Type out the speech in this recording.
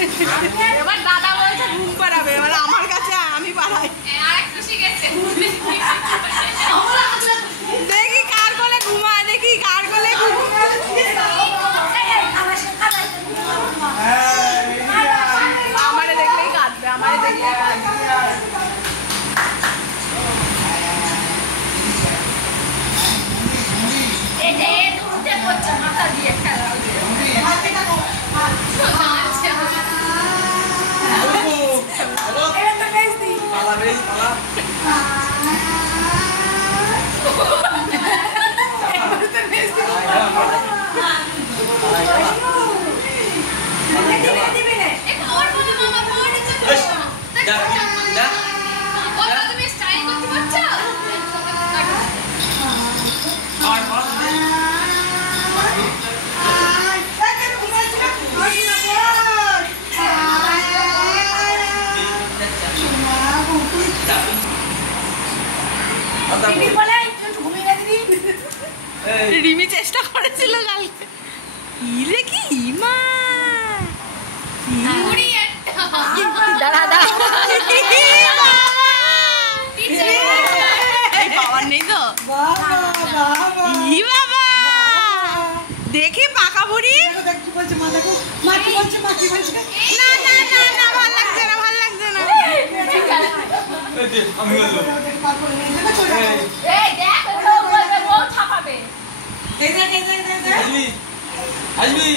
এবার দাদা বলছে ঘুম পাড়াবে, এবার আমার কাছে আমি পাড়াই। দেখি কার কোলে ঘুমায়, দেখি কার কোলে আমারে দেখলেই কাঁদবে, আমারে দেখলেই কাঁদবে। রিমি চেষ্টা করেছিল কালকে। ইলে কি ইমা বাবার নেই তো বাবা দেখি পাকা বুড়ি। না না না না ভাল লাগছে না, ভাল লাগছে না। আসবি